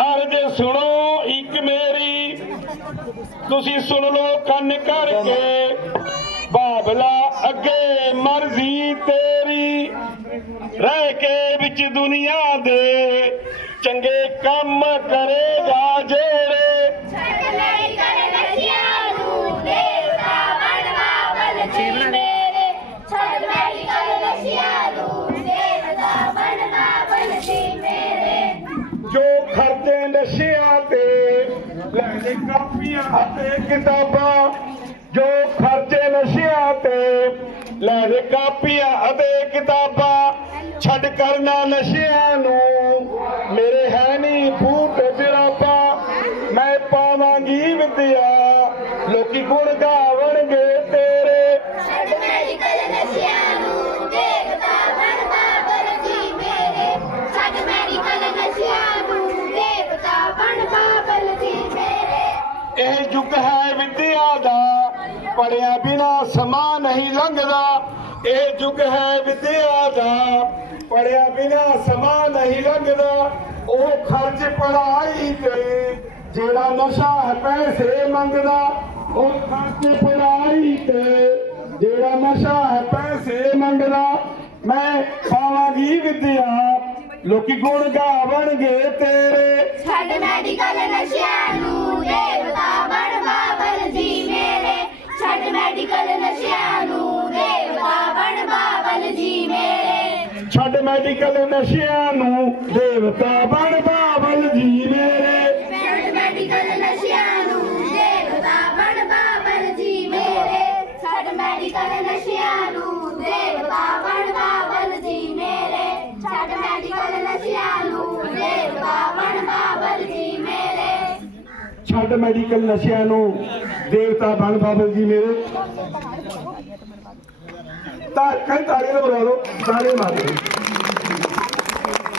ਅਰਜ ਸੁਣੋ ਇੱਕ ਮੇਰੀ। ਤੁਸੀਂ ਸੁਣ ਲਓ ਕੰਨ ਕਰਕੇ। ਬਾਬਲਾ ਅੱਗੇ ਮਰਜ਼ੀ ਤੇਰੀ। ਰਹਿ ਕੇ ਵਿੱਚ ਦੁਨੀਆ ਦੇ ਚੰਗੇ ਕੰਮ ਕਰੇਗਾ ਜਿਹੜੇ। ਛੱਡ ਲਈ ਕਰ ਨਸ਼ਿਆਂ ਨੂੰ, ਦੇਵਤਾ ਬਣ ਬਾਬਲ ਜੀ ਲੈ ਦੇ ਕਾਪੀਆਂ ਅਤੇ ਕਿਤਾਬਾਂ, ਜੋ ਖਰਚੇ ਨਸ਼ਿਆਂ ਤੇ। ਲੈ ਦੇ ਕਾਪੀਆਂ ਅਤੇ ਕਿਤਾਬਾਂ, ਛੱਡ ਕਰਨਾ ਨਸ਼ਿਆਂ ਨੂੰ। ਮੇਰੇ ਹੈ ਨਹੀਂ ਫੂਟ ਜਰਾਬਾ ਮੈਂ ਪਾਵਾਂਗੀ ਵਿਦਿਆ। ਲੋਕੀ ਗੁਣ ਗਾਵਣਗੇ। ਇਹ ਯੁੱਗ ਹੈ ਵਿਦਿਆ ਦਾ, ਪੜਿਆ ਬਿਨਾ ਸਮਾਂ ਨਹੀਂ ਲੰਘਦਾ। ਇਹ ਯੁੱਗ ਹੈ ਵਿਦਿਆ ਦਾ, ਪੜਿਆ ਬਿਨਾ ਸਮਾਂ ਨਹੀਂ ਲੰਘਦਾ। ਉਹ ਖਰਚ ਪੜਾਈ ਤੇ ਜਿਹੜਾ ਨਸ਼ਾ ਹੈ ਪੈਸੇ ਮੰਗਦਾ, ਉਹ ਖਰਚ ਪੜਾਈ ਤੇ ਜਿਹੜਾ ਨਸ਼ਾ ਹੈ ਪੈਸੇ ਮੰਗਦਾ। ਮੈਂ ਪਾਵਾਂਗੀ ਵਿਦਿਆ, ਲੋਕੀ ਗੁਣ ਗਾਵਣਗੇ ਤੇਰੇ। ਛੱਡ ਮੈਡੀਕਲ ਨਸ਼ਿਆਂ ਜੀ ਮੇਰੇ। ਛੱਡ ਮੈਡੀਕਲ ਨਸ਼ਿਆਂ ਨੂੰ ਦੇਵਤਾ ਬਣ ਬਾਬਲ ਜੀ ਮੇਰੇ। ਛੱਡ ਮੈਡੀਕਲ ਨਸ਼ਿਆਂ ਨੂੰ ਦੇਵਤਾ ਬਣ ਬਾਬਲ ਜੀ ਮੇਰੇ। ਛੱਡ ਮੈਡੀਕਲ ਨਸ਼ਿਆਂ ਨੂੰ ਦੇਵਤਾ ਬਣ ਬਾਬਲ ਜੀ ਮੇਰੇ। ਛੱਡ ਮੈਡੀਕਲ ਨਸ਼ਿਆਂ ਨੂੰ ਦੇਵਤਾ ਬਣ ਬਾਬਲ ਜੀ ਮੇਰੇ। ਛੱਡ ਮੈਡੀਕਲ ਨਸ਼ਿਆਂ ਨੂੰ ਦੇਵਤਾ ਬਣ ਬਾਬਲ ਜੀ ਮੇਰੇ। tal que tal